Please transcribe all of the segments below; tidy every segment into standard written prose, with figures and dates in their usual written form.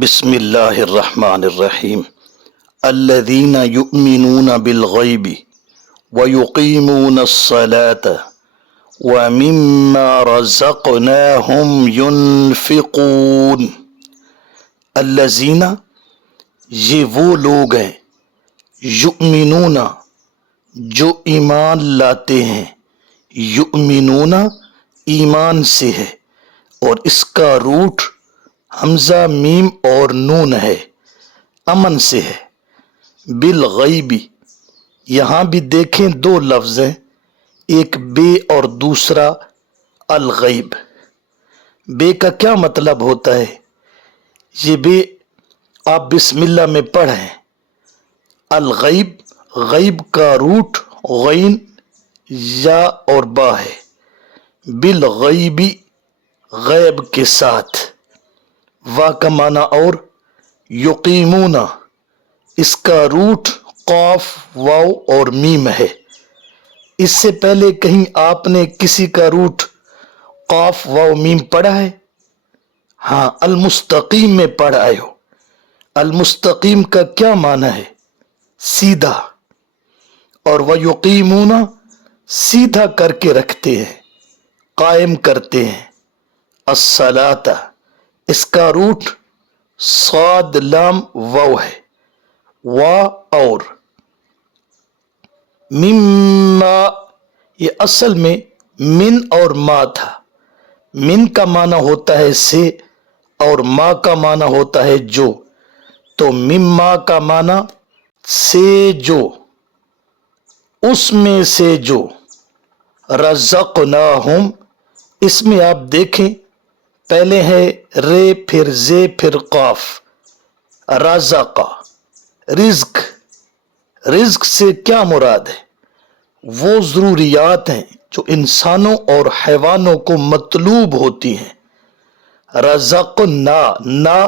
بسم اللہ الرحمن الرحیم الذین یؤمنون بالغیب ویقیمون الصلاة ومما رزقناہم ینفقون۔ الذین، یہ وہ لوگ ہیں، یؤمنون، جو ایمان لاتے ہیں، یؤمنون ایمان سے ہے اور اس کا روٹ حمزہ میم اور نون ہے، امن سے ہے۔ بالغیبی، یہاں بھی دیکھیں دو لفظ ہیں، ایک بے اور دوسرا الغیب۔ بے کا کیا مطلب ہوتا ہے؟ یہ بے آپ بسم اللہ میں پڑھیں۔ الغیب، غیب کا روٹ غین یا اور با ہے۔ بالغیبی، غیب کے ساتھ۔ وا کا معنی اور یقیمون، اس کا روٹ قاف واو اور میم ہے۔ اس سے پہلے کہیں آپ نے کسی کا روٹ قاف واو میم پڑھا ہے؟ ہاں، المستقیم میں پڑھ آئے ہو۔ المستقیم کا کیا معنی ہے؟ سیدھا۔ اور وَيُقِيمُونَ سیدھا کر کے رکھتے ہیں، قائم کرتے ہیں۔ الصلاۃ، اس کا روٹ صاد لام واو ہے، وا اور مما، یہ اصل میں من اور ما تھا۔ من کا معنی ہوتا ہے سے اور ما کا معنی ہوتا ہے جو، تو مما کا معنی سے جو، اس میں سے جو۔ رزقناہم، اس میں آپ دیکھیں پہلے ہے رے پھر زے پھر قاف۔ رزق، رزق، رزق سے کیا مراد ہے؟ وہ ضروریات ہیں جو انسانوں اور حیوانوں کو مطلوب ہوتی ہیں۔ رزقنا، نا،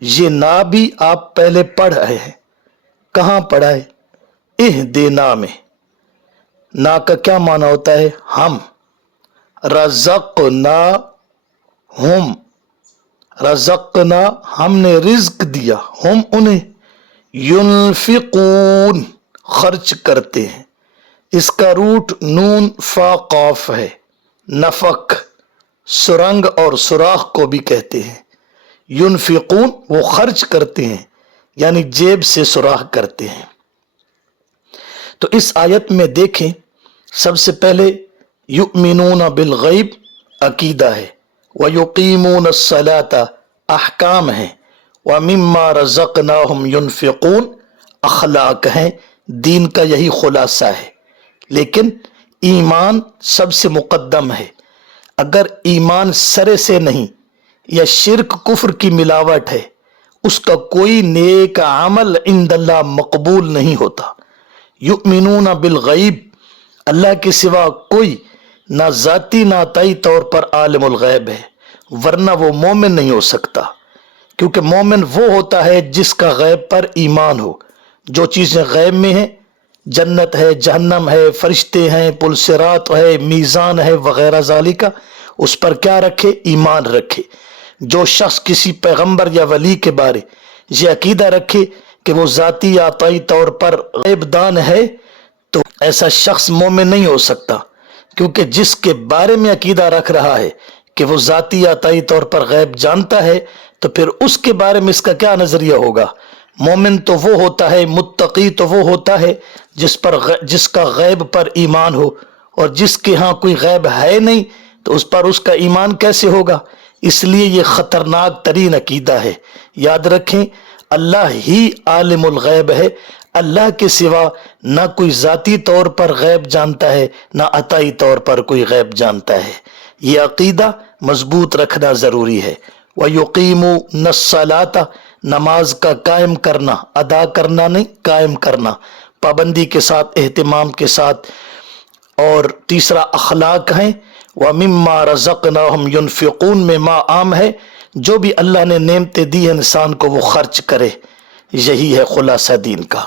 یہ نا بھی آپ پہلے پڑھ رہے ہیں، کہاں پڑھا ہے؟ اہدنا میں۔ نا کا کیا معنی ہوتا ہے؟ ہم۔ رزقنا ہم، رزقنا ہم نے رزق دیا، ہم انہیں، ینفقون خرچ کرتے ہیں۔ اس کا روٹ نون فا قاف ہے، نفق، سرنگ اور سوراخ کو بھی کہتے ہیں۔ ینفقون، وہ خرچ کرتے ہیں، یعنی جیب سے سوراخ کرتے ہیں۔ تو اس آیت میں دیکھیں، سب سے پہلے یؤمنون بالغیب عقیدہ ہے، وَيُقِيمُونَ الصَّلَاةَ احکام ہیں، وَمِمَّا رَزَقْنَاهُمْ يُنْفِقُونَ اخلاق ہیں۔ دین کا یہی خلاصہ ہے، لیکن ایمان سب سے مقدم ہے۔ اگر ایمان سرے سے نہیں یا شرک کفر کی ملاوٹ ہے، اس کا کوئی نیک عمل عند اللہ مقبول نہیں ہوتا۔ یؤمنون بالغیب، اللہ کے سوا کوئی نہ ذاتی نہ عطائی طور پر عالم الغیب ہے، ورنہ وہ مومن نہیں ہو سکتا، کیونکہ مومن وہ ہوتا ہے جس کا غیب پر ایمان ہو۔ جو چیزیں غیب میں ہیں، جنت ہے، جہنم ہے، فرشتے ہیں، پل صراط ہے، میزان ہے، وغیرہ ذالکہ، اس پر کیا رکھے؟ ایمان رکھے۔ جو شخص کسی پیغمبر یا ولی کے بارے یہ عقیدہ رکھے کہ وہ ذاتی یا عطائی طور پر غیب دان ہے، تو ایسا شخص مومن نہیں ہو سکتا، کیونکہ جس کے بارے میں عقیدہ رکھ رہا ہے کہ وہ ذاتی یا عطائی طور پر غیب جانتا ہے، تو پھر اس کے بارے میں اس کا کیا نظریہ ہوگا؟ مومن تو وہ ہوتا ہے، متقی تو وہ ہوتا ہے جس کا غیب پر ایمان ہو، اور جس کے ہاں کوئی غیب ہے نہیں تو اس پر اس کا ایمان کیسے ہوگا؟ اس لیے یہ خطرناک ترین عقیدہ ہے۔ یاد رکھیں، اللہ ہی عالم الغیب ہے، اللہ کے سوا نہ کوئی ذاتی طور پر غیب جانتا ہے، نہ عطائی طور پر کوئی غیب جانتا ہے۔ یہ عقیدہ مضبوط رکھنا ضروری ہے۔ وَيُقِيمُونَ الصَّلَاةَ، نماز کا قائم کرنا، ادا کرنا نہیں، قائم کرنا، پابندی کے ساتھ، اہتمام کے ساتھ۔ اور تیسرا اخلاق ہیں، وَمِمَّا رَزَقْنَاهُمْ يُنْفِقُونَ میں ما عام ہے، جو بھی اللہ نے نعمتیں دی ہیں انسان کو وہ خرچ کرے۔ یہی ہے خلاصہ دین کا۔